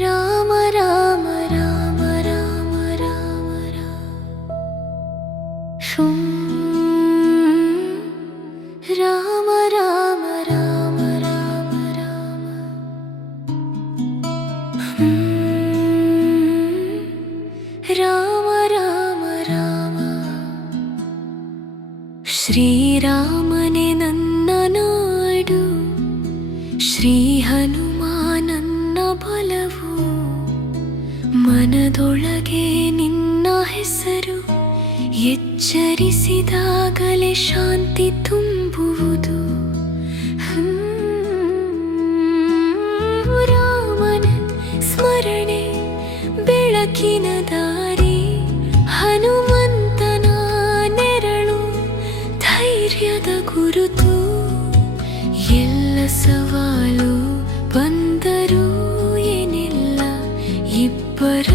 ರಾಮ ರಾಮ ರಾಮ ರಾಮ ರಾಮ ಶುಂ ರಾಮ ರಾಮ ರಾಮ ರಾಮ ರಾಮ ರಾಮ ರಾಮ ರಾಮ ಶ್ರೀರಾಮನೇ ನನ್ನ ನಾಡು, ಶ್ರೀ ಹನುಮಾನನ್ನ ಬಲವು, ಮನದೊಳಗೆ ನಿನ್ನ ಹೆಸರು ಎಚ್ಚರಿಸಿದಾಗಲೇ ಶಾಂತಿ ತುಂಬುವುದು. ರಾಮನ ಸ್ಮರಣೆ ಬೆಳಕಿನ ದಾರಿ, ಹನುಮಂತನ ನೆರಳು ಧೈರ್ಯದ ಗುರುತು. ಎಲ್ಲ ಸವಾಲು ಬಂದರೂ ಏನಿಲ್ಲ, ಇಬ್ಬರ